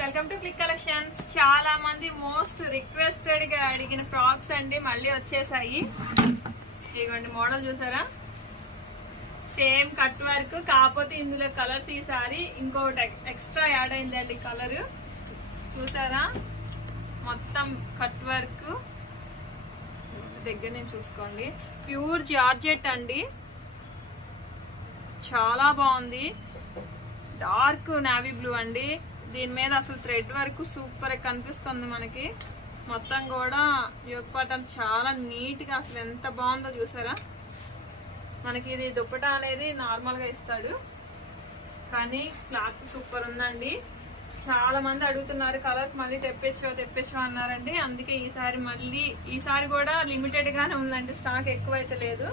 Welcome to click collections. చాలా మంది most requested గా అడిగిన ఫ్రాక్స్ అండి మళ్ళీ వచ్చేసాయి. ఇదిగోండి మోడల్ చూసారా, సేమ్ కట్ వర్క్, కాకపోతే ఇందులో కలర్స్ ఈసారి ఇంకోటి ఎక్స్ట్రా యాడ్ అయిందండి. కలర్ చూసారా, మొత్తం కట్ వర్క్ దగ్గర నుంచి చూసుకోండి. ప్యూర్ జార్జెట్ అండి, చాలా బాగుంది. డార్క్ నావీ బ్లూ అండి, దీని మీద అసలు థ్రెడ్ వర్క్ సూపర్ కనిపిస్తుంది మనకి. మొత్తం కూడా యోగ్ పాటం చాలా నీట్ గా, అసలు ఎంత బాగుందో చూసారా. మనకి ఇది దుప్పటా అనేది నార్మల్ గా ఇస్తాడు, కానీ క్లాత్ సూపర్ ఉందండి. చాలా మంది అడుగుతున్నారు కలర్స్ మళ్ళీ తెప్పించరా అన్నారండి. అందుకే ఈసారి కూడా లిమిటెడ్ గానే ఉందండి, స్టాక్ ఎక్కువైతే లేదు.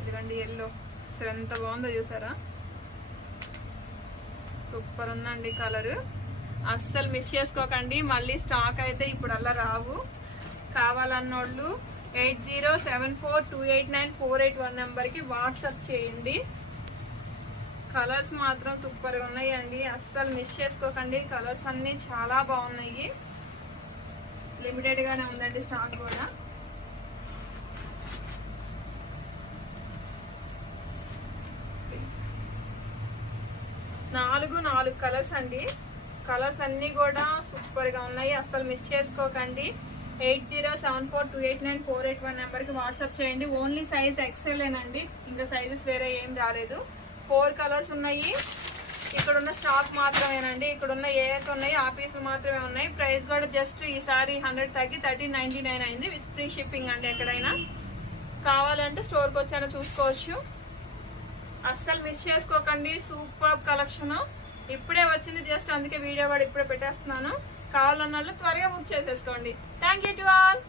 ఇదిగోండి ఎల్లో, అసలు ఎంత బాగుందో చూసారా, సూపర్ ఉందండి కలర్. అస్సలు మిస్ చేసుకోకండి, మళ్ళీ స్టాక్ అయితే ఇప్పుడు అలా రావు. కావాలన్నోళ్ళు 8074289481 నెంబర్కి వాట్సాప్ చేయండి. కలర్స్ మాత్రం సూపర్ గా ఉన్నాయండి, అస్సలు మిస్ చేసుకోకండి. కలర్స్ అన్ని చాలా బాగున్నాయి, లిమిటెడ్ గానే ఉందండి స్టాక్ కూడా. నాలుగు కలర్స్ అండి, కలర్స్ అన్ని కూడా సూపర్ గా ఉన్నాయి, అస్సలు మిస్ చేసుకోకండి. 8074289481 నెంబర్కి వాట్సాప్ చేయండి. ఓన్లీ సైజ్ ఎక్సెల్ ఏనండి, ఇంకా సైజెస్ వేరే ఏం రాలేదు. 4 కలర్స్ ఉన్నాయి. ఇక్కడ ఉన్న స్టాక్ మాత్రమేనండి, ఇక్కడ ఉన్న ఏవైతే ఉన్నాయి ఆ పీసులు మాత్రమే ఉన్నాయి. ప్రైస్ కూడా జస్ట్ ఈసారి 100 తగ్గి 1399 అయింది, విత్ ఫ్రీ షిప్పింగ్ అండి. ఎక్కడైనా కావాలంటే స్టోర్కి వచ్చానో చూసుకోవచ్చు, అస్సలు మిస్ చేసుకోకండి. సూపర్ కలెక్షన్ ఇప్పుడే వచ్చింది, జస్ట్ అందుకే వీడియో కూడా ఇప్పుడే పెట్టేస్తున్నాను. కావాలన్న వాళ్ళు త్వరగా బుక్ చేసేసుకోండి. Thank you to all.